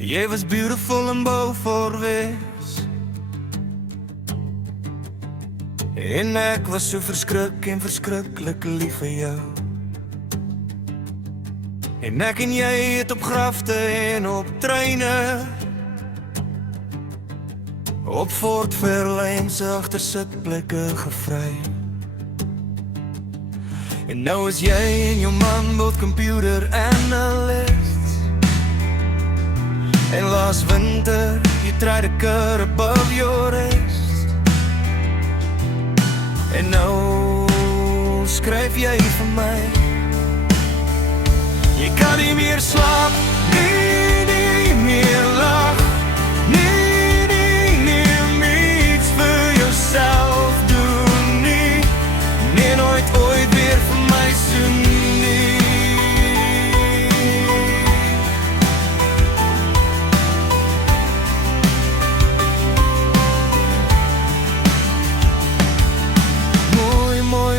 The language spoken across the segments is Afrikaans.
Jy was beautiful in Beaufort Wes, en ek was so verskriklik lief vir jou. En ek en jy het op grafte en op treine, op Fort Fairlane se agtersitplekke gevry. En nou is jy en jou man both computer analysts. En last winter, you tried to cut above your waist. En nou skryf jy vir my. Jy kan nie meer slaap, nie meer lag, nie iets vir jouself doen nie. Nee, nooit ooit weer vir my soen nie.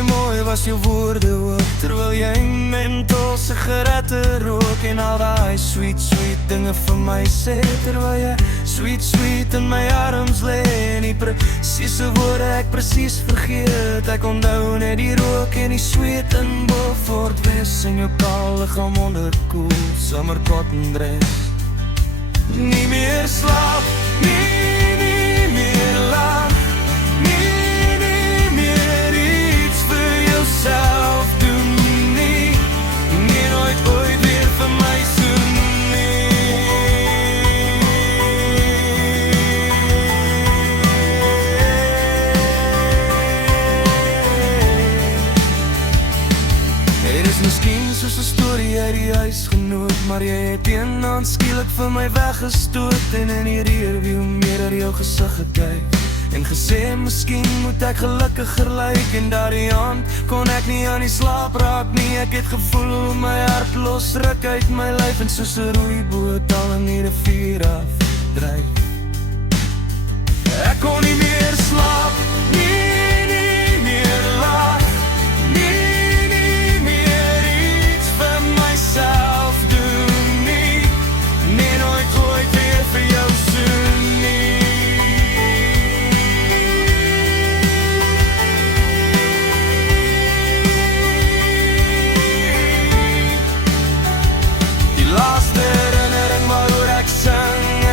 Mooi was jou woorde ook, terwyl jy menthol sigarette rook en al die sweet dinge vir my sê, terwyl jy sweet in my arms lê en die presiese woorde ek presies vergeet. Ek onthou net die rook en die sweet in Beaufort Wes en jou kaal liggaam onder koel summer cotton dress. Nie meer slaap, nie meer lag, self doen nie, nie nooit ooit weer vir my soen nie. Het is miskien soos 'n storie uit die huisgenoot, maar jy het eendag skielik vir my weggestoot en in die rearview mirror jou gesig gekyk en gesê, miskien moet ek gelukkiger lyk. En daardie aand kon ek nie aan die slaap raak nie. Ek het gevoel my hart losruk uit my lyf en soos 'n roeiboot al in die rivier afdryf. Ek kon nie meer slaap, nie meer lag, nie meer iets vir myself doen nie. Nee, nooit ooit weer vir jou soen nie.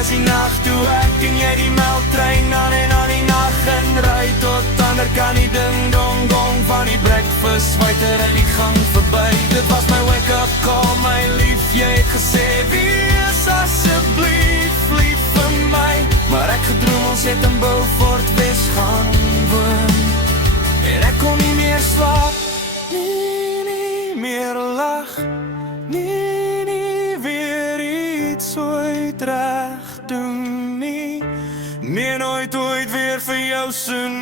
Die nacht toe ek en jy die melktrein aan en aan die nacht en ry tot ander kan die ding dong gong van die breakfast waiter in die gang verby. Dit was my wake-up call, my lief, jy het gesê wees asseblief lief vir my, maar ek gedroom ons het in Beaufort Wes gaan woon en ek kon nie meer slaap, nie meer lag, nie weer iets ooit reg doen nie, nee nooit ooit weer vir jou soen